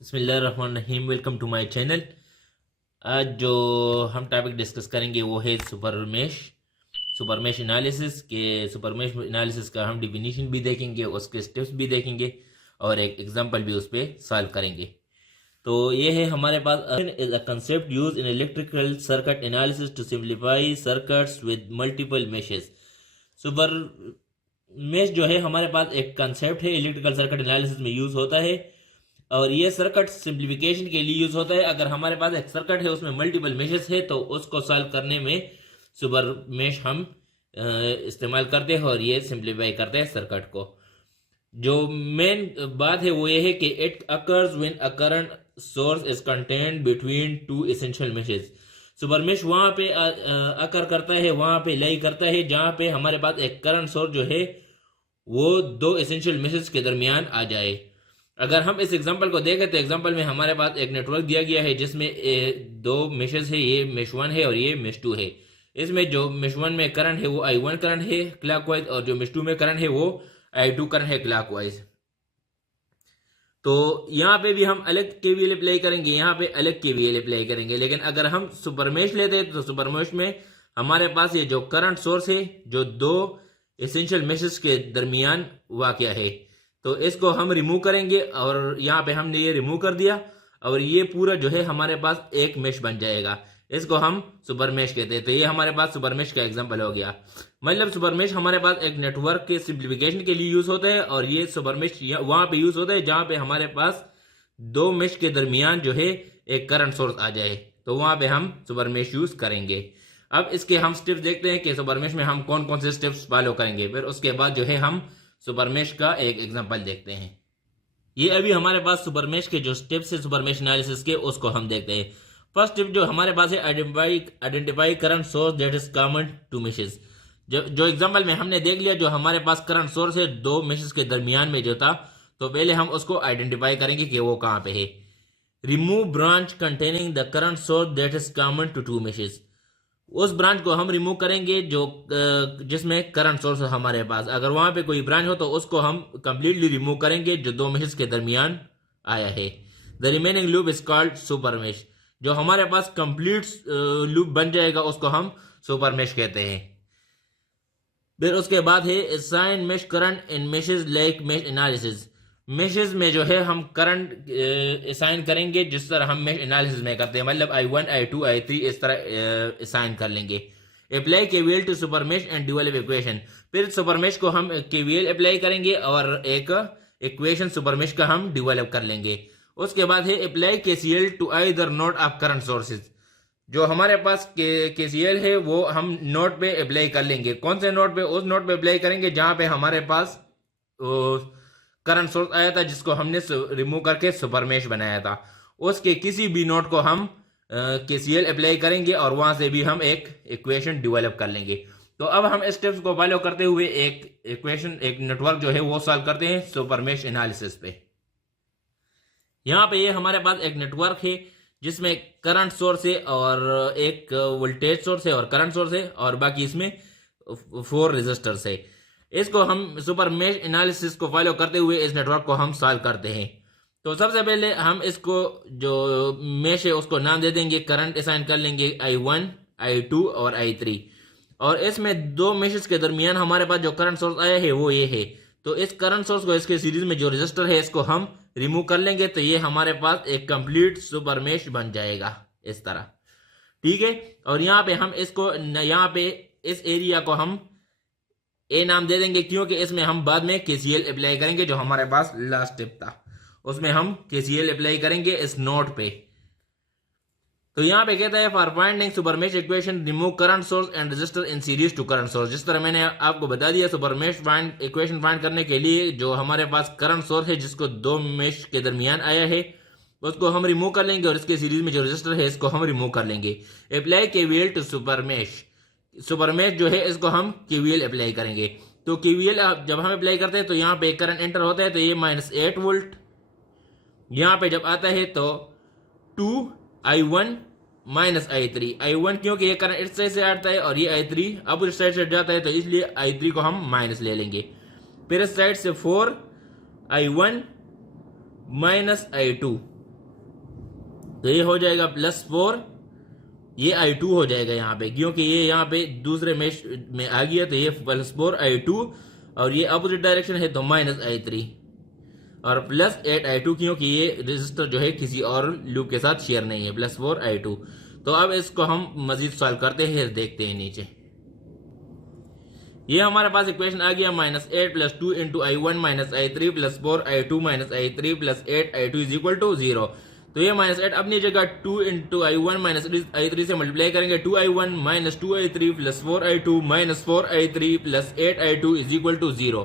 बिस्मिल्लाहिर्रहमानिर्रहीम। Welcome to my channel. आज जो हम टॉपिक डिस्कस करेंगे वो है सुपर मेश एनालिसिस के। सुपर मेश एनालिसिस का हम डिफिनीशन भी देखेंगे, उसके स्टेप्स भी देखेंगे और एक एग्जांपल भी उस पर सॉल्व करेंगे। तो ये है हमारे पास is a concept use in electrical circuit analysis to simplify circuits with multiple meshes. Super mesh जो है हमारे पास एक कंसेप्ट है, इलेक्ट्रिकल सर्किट एनालिसिस में यूज होता है और ये सर्किट सिंप्लीफिकेशन के लिए यूज होता है। अगर हमारे पास एक सर्किट है उसमें मल्टीपल मेशेस है तो उसको सॉल्व करने में सुपर मेश हम इस्तेमाल करते हैं और ये सिंप्लीफाई करते हैं सर्किट को। जो मेन बात है वो ये है कि it occurs when a current source is contained between two essential meshes. Super mesh वहां पे अकर करता है, वहां पे लाई करता है जहां पे हमारे पास एक करंट सोर्स जो है वो दो एसेंशियल मेशेस के दरमियान आ जाए। अगर हम इस एग्जांपल को देखें तो एग्जांपल में हमारे पास एक नेटवर्क दिया गया है जिसमें दो मेशेस है, ये मेश 1 है और ये मेश 2 है। इसमें जो मेश 1 में करंट है वो I1 करंट है क्लॉकवाइज और जो मेश 2 में करंट है वो I2 करंट है क्लॉकवाइज। तो यहाँ पे भी हम अलग केवीएल अप्लाई करेंगे, यहाँ पे अलग केवीएल अप्लाई करेंगे। लेकिन अगर हम सुपरमेश लेते हैं तो सुपरमेश में हमारे पास ये जो करंट सोर्स है जो दो एसेंशियल मेशेस के दरमियान वाक़या है तो इसको हम रिमूव करेंगे और यहाँ पे हमने ये रिमूव कर दिया और ये पूरा जो है हमारे पास एक मेश बन जाएगा। इसको हम सुपर मेश कहते हैं। तो ये हमारे पास सुपर मेश का एग्जांपल हो गया। मतलब सुपर मेश हमारे पास एक नेटवर्क के सिंप्लीफिकेशन के लिए यूज होता है और ये सुपर मेश वहां पे यूज होता है जहां पे हमारे पास दो मेश के दरमियान जो है एक करंट सोर्स आ जाए, तो वहां पे हम सुपर मेश यूज करेंगे। अब इसके हम स्टेप्स देखते हैं कि सुपर मेश में हम कौन कौन से स्टेप्स फॉलो करेंगे, फिर उसके बाद जो है हम सुपरमेश का एक एग्जांपल देखते हैं। ये अभी हमारे पास सुपरमेश के जो स्टेप्स है सुपरमेश एनालिसिस के उसको हम देखते हैं। फर्स्ट स्टेप जो हमारे पास है identify current source that is common to meshes. जो एग्जांपल में हमने देख लिया जो हमारे पास करंट सोर्स है दो मेशेस के दरमियान में जो था, तो पहले हम उसको आइडेंटिफाई करेंगे कि वो कहां पे है। Remove branch containing the current source that is common to two meshes. उस ब्रांच को हम रिमूव करेंगे जो जिसमें करंट सोर्स है हमारे पास। अगर वहां पे कोई ब्रांच हो तो उसको हम कंप्लीटली रिमूव करेंगे जो दो मेशेस के दरमियान आया है। The remaining loop is called super mesh. जो हमारे पास कंप्लीट लूप बन जाएगा उसको हम सुपर मेश कहते हैं। फिर उसके बाद है assign mesh current in meshes like mesh analysis. Meshes में जो है हम करंट असाइन करेंगे जिस तरह हम मेश एनालिसिस में करते हैं, मतलब I1 I2 I3 इस तरह असाइन कर लेंगे। Apply KVL to super mesh and develop equation. फिर सुपर मेश को हम केवीएल अप्लाई करेंगे और एक इक्वेशन सुपर मेश का हम डेवलप कर लेंगे। उसके बाद है apply KCL to either node of current sources. जो हमारे पास केसीएल है वो हम नोड पे अप्लाई कर लेंगे। कौन से नोड पे? उस नोड पे अप्लाई करेंगे जहां पे हमारे पास करंट सोर्स आया था जिसको हमने रिमूव करके सुपर मेश बनाया था। उसके किसी भी नोड को हम केसीएल अप्लाई करेंगे और वहां से भी हम एक इक्वेशन डेवलप कर लेंगे। तो अब हम स्टेप्स को फॉलो करते हुए एक इक्वेशन, एक नेटवर्क जो है वो सॉल्व करते हैं सुपर मेश एनालिसिस पे। यहाँ पे ये हमारे पास एक नेटवर्क है जिसमें करंट सोर्स है और एक वोल्टेज सोर्स है और करंट सोर्स है और बाकी इसमें 4 रेजिस्टर्स है। इसको हम सुपर मेश एनालिसिस को फॉलो करते हुए इस नेटवर्क को हम सॉल्व करते हैं। तो सबसे पहले हम इसको जो मेश है उसको नाम दे देंगे, करंट असाइन कर लेंगे I1 I2 और I3। और इसमें दो मेशेस के दरमियान हमारे पास जो करंट सोर्स आया है वो ये है। तो इस करंट सोर्स को इसके सीरीज में जो रेजिस्टर है इसको हम रिमूव कर लेंगे तो ये हमारे पास एक कंप्लीट सुपर मेश बन जाएगा इस तरह, ठीक है। और यहाँ पे हम इसको यहाँ पे इस एरिया को हम ए नाम दे देंगे क्योंकि इसमें हम बाद में केसीएल अप्लाई करेंगे। जो हमारे पास लास्ट स्टेप था उसमें हम केसीएल अप्लाई करेंगे इस नोड पे। तो यहाँ पे कहता है for finding super mesh equation remove current source and resistor in series to current source. जिस तरह मैंने आपको बता दिया सुपर मेश इक्वेशन फाइंड करने के लिए जो हमारे पास करंट सोर्स है जिसको दो मेश के दरमियान आया है उसको हम रिमूव कर लेंगे और इसके सीरीज में जो रेजिस्टर है इसको हम रिमूव कर लेंगे। Apply KVL to super mesh. Super mesh जो है इसको हम केवीएल अप्लाई करेंगे। तो केवीएल जब हम अप्लाई करते हैं तो यहाँ पे करंट एंटर होता है तो ये -8 वोल्ट। यहाँ पे जब आता है तो 2I1 -I3। I1 क्योंकि ये करंट इस साइड से आता है और ये I3 अब इस साइड से जाता है तो इसलिए I3 को हम माइनस ले लेंगे। फिर इस साइड से 4I1 -I2 तो ये हो जाएगा +4, ये I2 हो जाएगा यहाँ पे, क्योंकि ये यहाँ पे दूसरे मेश में आ गया, तो ये +4 I2 और ये अपोजिट डायरेक्शन है तो -I3 और +8 I2, क्योंकि ये रजिस्टर जो है किसी और लूप के साथ शेयर नहीं है, +4 I2। तो अब इसको हम मजीद सॉल्व करते हैं, देखते हैं नीचे। ये हमारे पास इक्वेशन आ गया -8 + 2 × I1 - I3 + 4 I2 - I3 + 8 I2 = 0। तो ये -8 अपनी जगह 2 × I1 - I3 से मल्टीप्लाई करेंगे, 2I1 - 2I3 + 4I2 - 4I3 + 8I2 = 0।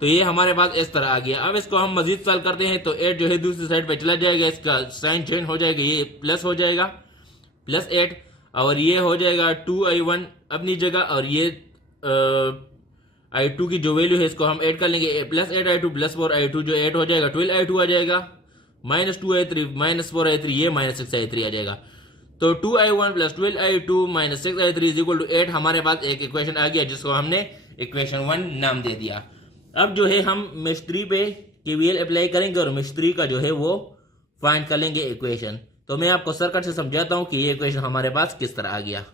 तो ये हमारे पास इस तरह आ गया। अब इसको हम मजीद सॉल्व करते हैं, तो 8 जो है दूसरी साइड पे चला जाएगा, इसका साइन चेंज हो जाएगा, ये प्लस हो जाएगा +8 और ये हो जाएगा 2I1 अपनी जगह और ये I2 की जो वैल्यू है इसको हम ऐड कर लेंगे, +8 I2 + 4 I2 जो ऐड हो जाएगा 12 I2 आ जाएगा, -2 I3 -4 I3 ये -6 I3 आ जाएगा। तो 2I1 + 12 I2 - 6 I3 = 8 हमारे पास एक इक्वेशन आ गया, जिसको हमने इक्वेशन 1 नाम दे दिया। अब जो है हम मेश 3 पे KVL अप्लाई करेंगे और मेश 3 का जो है वो फाइंड कर लेंगे इक्वेशन। तो मैं आपको सर्किट से समझाता हूं कि ये इक्वेशन हमारे पास किस तरह आ गया।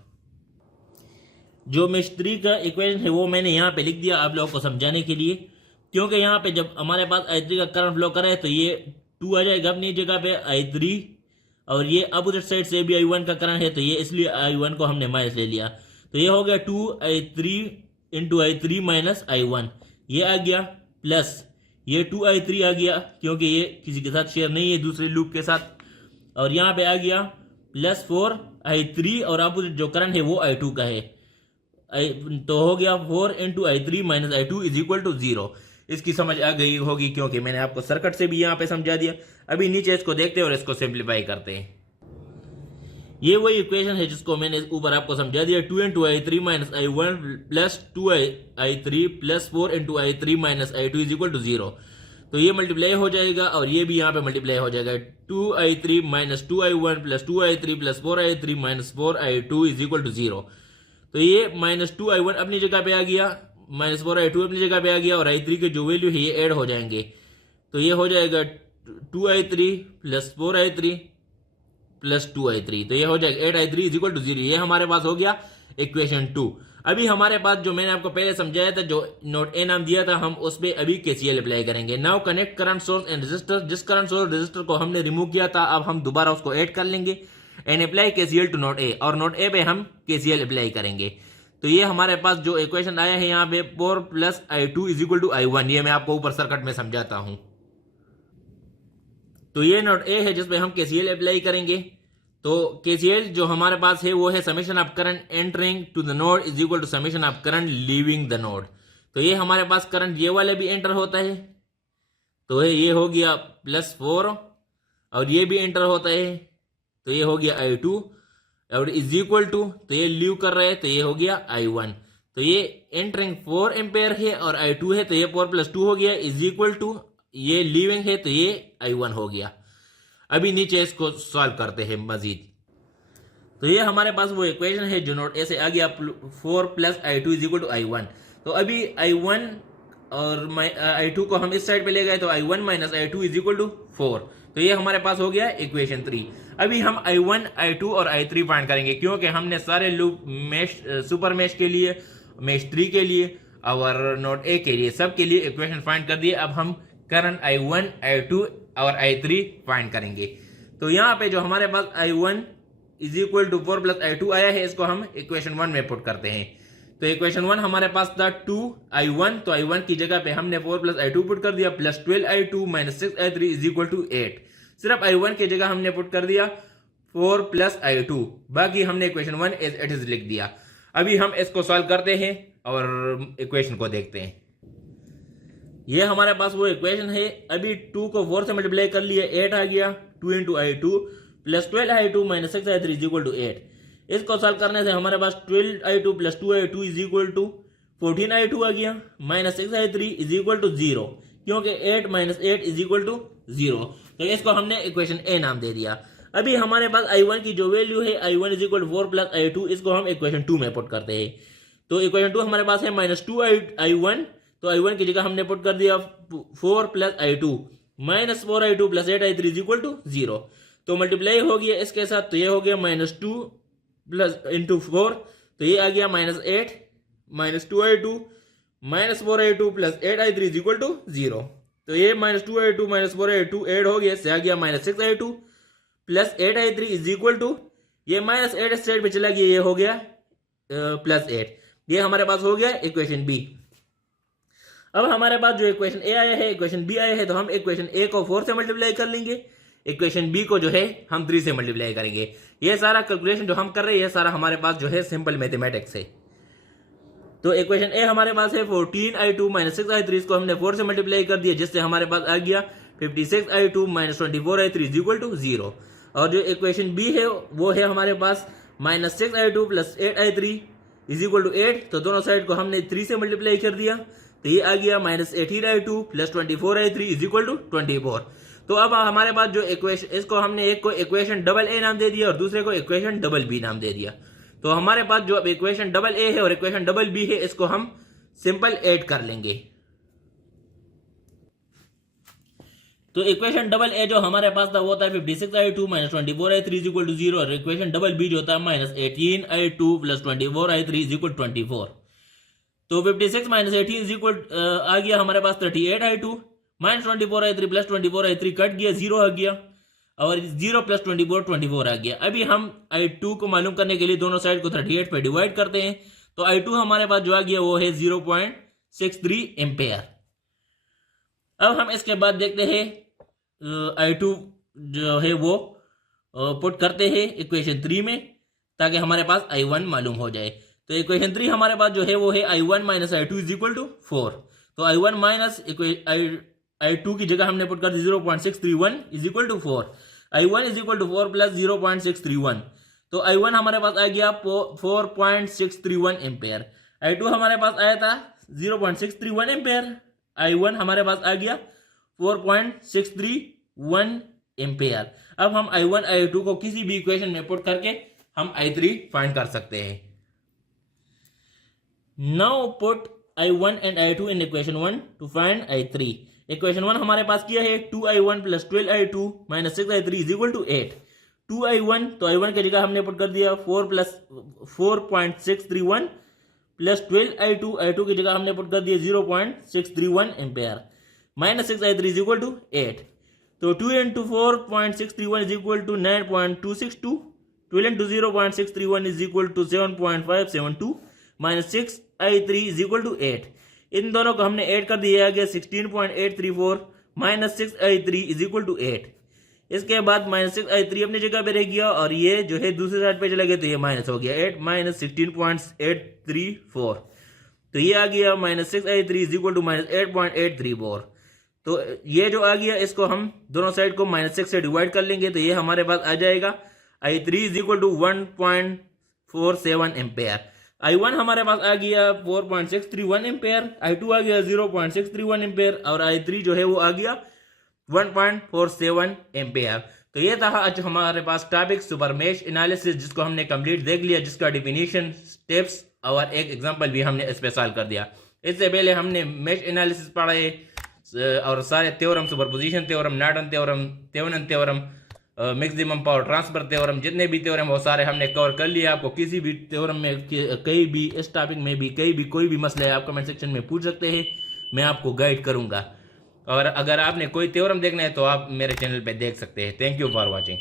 जो मेश 3 का इक्वेशन है वो मैंने यहाँ पे लिख दिया आप लोगों को समझाने के लिए, क्योंकि यहाँ पे जब हमारे पास I3 का करंट फ्लो करे तो ये 2 आ जाएगा अपनी जगह पे I3 और ये अपोजिट साइड से भी I1 का करंट है, तो ये इसलिए I1 को हमने माइनस ले लिया, तो ये हो गया 2I3 × I3 - I1, ये आ गया प्लस ये 2I3 आ गया, क्योंकि ये किसी के साथ शेयर नहीं है दूसरे लूप के साथ, और यहाँ पे आ गया +4 I3 और अपोजिट जो करंट है वो I2 का है, तो हो गया 4 × I3 - I2 = 0। इसकी समझ आ गई होगी, क्योंकि मैंने आपको सर्किट से भी यहाँ पे समझा दिया। अभी नीचे इसको देखते हैं और इसको सिंप्लीफाई करते हैं। ये वही इक्वेशन है जिसको मैंने ऊपर आपको समझा दिया, 2 × I3 - I1 + 2I3 + 4 × I3 - I2 = 0। तो ये मल्टीप्लाई हो जाएगा और ये भी यहाँ पे मल्टीप्लाई हो जाएगा, 2I3 - 2I1 + 2I3 + 4I3 - 4I2 = 0। तो ये -2I1 अपनी जगह पे आ गया, -4I2 अपनी जगह पे आ गया और I3 के जो वैल्यू है ये ऐड हो जाएंगे, तो ये हो जाएगा 2I3 + 4I3 + 2I3, तो ये हो जाएगा 8I3 = 0। ये हमारे पास हो गया इक्वेशन 2। अभी हमारे पास जो मैंने आपको पहले समझाया था, जो नोट ए नाम दिया था, हम उस पर अभी KCL अप्लाई करेंगे। Now connect current source and resistor, जिस करंट सोर्स रेजिस्टर को हमने रिमूव किया था अब हम दोबारा उसको ऐड कर लेंगे and apply KCL to node A, और नोट ए पे हम KCL अप्लाई करेंगे। तो ये हमारे पास जो इक्वेशन आया है यहाँ पे 4 + I2 = I1, ये मैं आपको ऊपर सर्किट में समझाता हूं। तो ये नोट ए है जिसपे हम KCL अप्लाई करेंगे। तो KCL जो हमारे पास है वो है summation of current entering to the node = summation of current leaving the node. तो ये हमारे पास करंट ये वाले भी एंटर होता है, तो ये हो गया +4 और ये भी एंटर होता है, तो ये हो गया I2 और = तो ये लीव कर रहे हैं, तो ये हो गया I1। तो ये एंटरिंग 4 एम्पेयर है और I2 है, तो ये 4 + 2 हो गया = ये लीविंग है, तो ये I1 हो गया। अभी नीचे इसको सॉल्व करते हैं मजीद। तो ये हमारे पास वो इक्वेशन है जो नोट ए से आ गया, 4 + I2 = I1। तो अभी I1 और I2 को हम इस साइड पे ले गए, तो I1 - I2 = 4। तो ये हमारे पास हो गया इक्वेशन 3। अभी हम I1, I2 और I3 फाइंड करेंगे, क्योंकि हमने सारे लूप मेश, सुपर मेश के लिए, मेश 3 के लिए और नोट ए के लिए, सब के लिए इक्वेशन फाइंड कर दिए। अब हम करंट I1, I2 और I3 फाइंड करेंगे। तो यहाँ पे जो हमारे पास I1 = 4 + I2 आया है, इसको हम इक्वेशन 1 में पुट करते हैं। तो इक्वेशन 1 हमारे पास था 2I1, तो I1 की जगह पे हमने 4 + I2 पुट कर दिया, + 12I2 - 6I3 = 8। सिर्फ I1 की जगह हमने पुट कर दिया 4 + I2, बाकी हमने इक्वेशन 1 एज इट इज लिख दिया। अभी हम इसको सॉल्व करते हैं और इक्वेशन को देखते हैं। ये हमारे पास वो इक्वेशन है। अभी 2 को 4 से मल्टीप्लाई कर लिया, 8 आ गया, 2 × I2 + 12I2 - 6I3 = 8। इसको सॉल्व करने से हमारे पास 12I2 + 2I2 = 14I2 आ गया, -6I3 = 0, क्योंकि 8 - 8 = 0। तो इसको हमने इक्वेशन ए नाम दे दिया। अभी हमारे पास I1 की जो वैल्यू है, I1 = 4 + I2, इसको हम इक्वेशन 2 में पुट करते हैं। तो इक्वेशन 2 हमारे पास है -2I1, तो I1 की जगह हमने पुट कर दिया 4 + I2 - 4I2 + 8I3 = 0। तो मल्टीप्लाई हो गया इसके साथ, तो ये हो गया -2 प्लस इंटू 4, तो ये आ गया -8 -2i2 -4i2 plus 8i3 is equal to 0। तो ये -2i2 -4i2 ऐड हो गया, इससे आ गया -6i2 plus 8i3 is equal to, ये -8 साइड पे चला गया, ये हो गया +8। ये हमारे पास हो गया इक्वेशन बी। अब हमारे पास जो इक्वेशन ए आया है, इक्वेशन बी आया है, तो हम इक्वेशन ए को 4 से मल्टीप्लाई कर लेंगे, इक्वेशन बी को जो है हम 3 से मल्टीप्लाई करेंगे। ये सारा कैलकुलेशन जो हम कर रहे हैं, ये सारा हमारे पास जो है सिंपल मैथमेटिक्स है। तो इक्वेशन ए हमारे पास है 14i2 6i3, इसको हमने 4 से मल्टीप्लाई कर दिया, जिससे हमारे पास आ गया 56i2 24i3 is equal to 0। और जो इक्वेशन बी है वो है हमारे पास -6i2 plus 8i3 is equal to 8। तो दोनों साइड को हमने 3 से मल्टीप्लाई कर दिया, तो ये आ गया -18i2 plus 24i3 is equal to 24। तो अब हमारे पास जो इक्वेशन, इसको हमने एक को इक्वेशन डबल ए नाम दे दिया और दूसरे को इक्वेशन डबल बी नाम दे दिया। तो हमारे पास जो अब इक्वेशन डबल ए है और इक्वेशन डबल बी है, इसको हम सिंपल ऐड कर लेंगे। तो इक्वेशन डबल ए जो हमारे पास था वो था 56i2 24i3 is equal to 0, और इक्वेशन डबल बी जो था -18i2 plus 24i3 is equal 24। तो 56 - 18 इज इक्वल आ गया हमारे पास 38i2 -24i3 plus 24i3 cut गया, 0 आ गया, और 0 प्लस 24 आ गया। अभी हम i2 को मालूम करने के लिए दोनों साइड को 38 पे डिवाइड करते हैं, तो i2 हमारे पास जो आ गया वो है 0.63 एम्पेयर। अब हम इसके बाद देखते हैं i2 जो है वो पुट करते हैं इक्वेशन 3 में, ताकि हमारे पास i1 मालूम हो जाए। तो इक्वेशन 3 हमारे पास जो है वो है i1 - i2 is equal to 4। तो i1 माइनस i2 की जगह हमने पुट कर दी 0.631 is equal to 4। i1 is equal to 4 plus 0.631, तो i1 हमारे पास आ गया 4.631 एम्पेयर। i2 हमारे पास आया था 0.631 एम्पेयर, i1 हमारे पास आ गया 4.631 एम्पेयर। अब हम i1 i2 को किसी भी इक्वेशन में पुट करके हम i3 फाइंड कर सकते हैं। Now put i1 and i2 in equation 1 to find i3। Equation 1 हमारे पास किया है 2i1 plus 12i2 minus 6i3 is equal to 8। 2i1, तो i1 की जगह हमने पुट कर दिया 4.631 प्लस 12i2, i2 की जगह हमने पुट कर दिया 0.631 ampere, minus 6i3 is equal to 8। तो 2 into 4.631 is equal to 9.262, 12 into 0.631 is equal to 7.572, minus 6i3 is equal to 8। इन दोनों को हमने ऐड कर दिया गया 16.834 minus 6i3 is equal to 8। इसके बाद माइनस 6i3 अपनी जगह पे रह गया, और ये जो है दूसरे साइड पे चला गया, तो ये माइनस हो गया 8 माइनस 16.834, तो ये आ गया minus 6i3 is equal to minus 8.834। तो ये जो आ गया, इसको हम दोनों साइड को -6 से डिवाइड कर लेंगे, तो ये हमारे पास आ जाएगा i3 is equal to 1.47 ampere. i1 हमारे पास आ गया 4.631 एम्पेयर, i2 आ गया 0.631 एम्पेयर, और i3 जो है वो आ गया 1.47 एम्पेयर। तो ये था आज हमारे पास टॉपिक सुपर मेश एनालिसिस, जिसको हमने कंप्लीट देख लिया, जिसका डिफिनीशन, स्टेप्स और एक एग्जांपल भी हमने इस पे सॉल्व कर दिया। इससे पहले हमने मेश एनालिसिस पढ़े और सारे theorem, superposition theorem, Norton theorem, Thevenin theorem, maximum power transfer theorem, जितने भी थ्योरम वो सारे हमने कवर कर लिया। आपको किसी भी थ्योरम में कहीं भी इस टॉपिक में भी कहीं भी कोई भी मसला है, आप कमेंट सेक्शन में पूछ सकते हैं, मैं आपको गाइड करूंगा। और अगर आपने कोई थ्योरम देखना है तो आप मेरे चैनल पे देख सकते हैं। Thank you for watching.